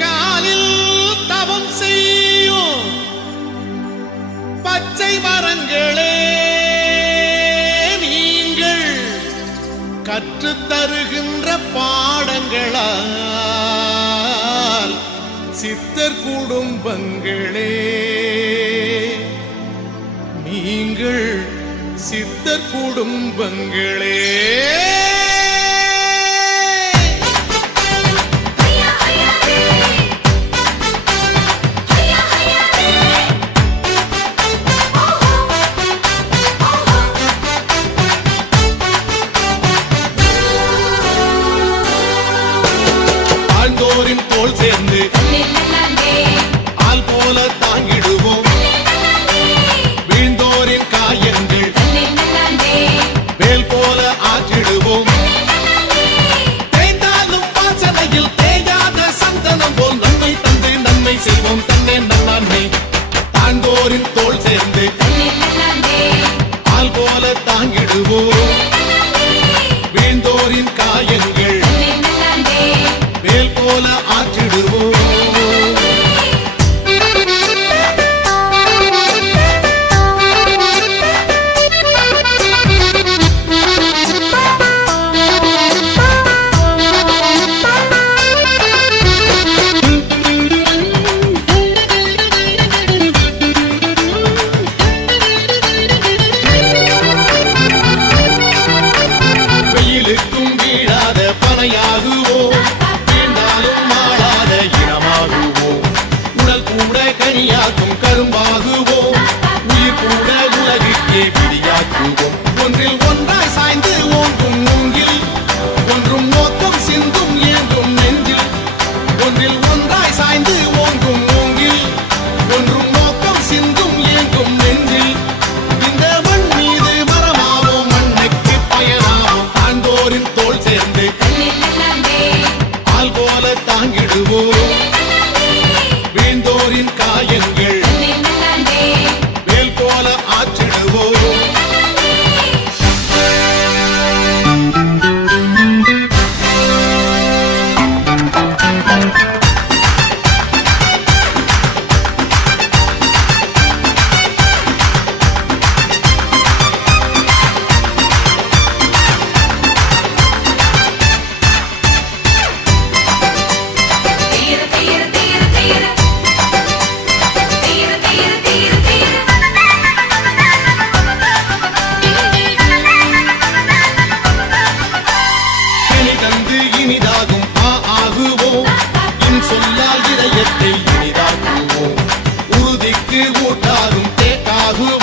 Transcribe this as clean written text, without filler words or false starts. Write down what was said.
காலில் தவம் செய்யும் பச்சை மரங்களே, நீங்கள் கற்றுத் தருகின்ற பாடங்களால் சித்தர் குடும்பங்களே, நீங்கள் சித்தர் குடும்பங்களே. ஆழ்ந்தோரின் தோள் சேர்ந்து ஆள் போல தாங்கிடுவோம், வீழ்ந்தோரின் காயங்கள் வேல் போல ஆற்றிடுவோம். தேய்ந்தாலும் வாசனையில் தேயாத சந்தனம் போல் நன்மை தந்து நன்மை செய்வோம் தன்னே நல்லாண்மை. தாழ்ந்தோரின் தோள் சேர்ந்து ஆள் போல தாங்கிடுவோம், வீழ்ந்தோரின் காயங்கள் வேல் போல ஆற்றிடுவோம். வெயிலுக்கும் வீழாத பனையாகுவோம், வீழ்ந்தாலும் மாறாத இனமாகுவோம். உடல் கூட கனியாக்கும் கரும்பாகுவோம், உயிர் கூட உலகுக்கே விதியாக்குவோம். ஒன்றில் ஒன்றாய் சாய்ந்து ஓங்கும் மூங்கில், ஒன்றும் நோக்கம் சிந்தும் ஏங்கும் நெஞ்சில். ஒன்றில் ஒன்றாய் சாய்ந்து ஓங்கும் மூங்கில், ஒன்றும் நோக்கம் சிந்தும் ஏங்கும் நெஞ்சில். இந்த மண் மீது மரமாவோம், மண்ணுக்கு பயனாவோம். ஆண்டோரின் தோள் சேர்ந்து ஆள் போல தாங்கிடுவோம், வீழ்ந்தோரின் காயங்கள் வேல் போல ஆற்றிடுவோம். இனிதாகும் ஆகுவோம், என் சொல்லால் இதயத்தை இனிதாக்குவோம். உறுதிக்கு ஊட்டாகும் தேக்காகுவோம்,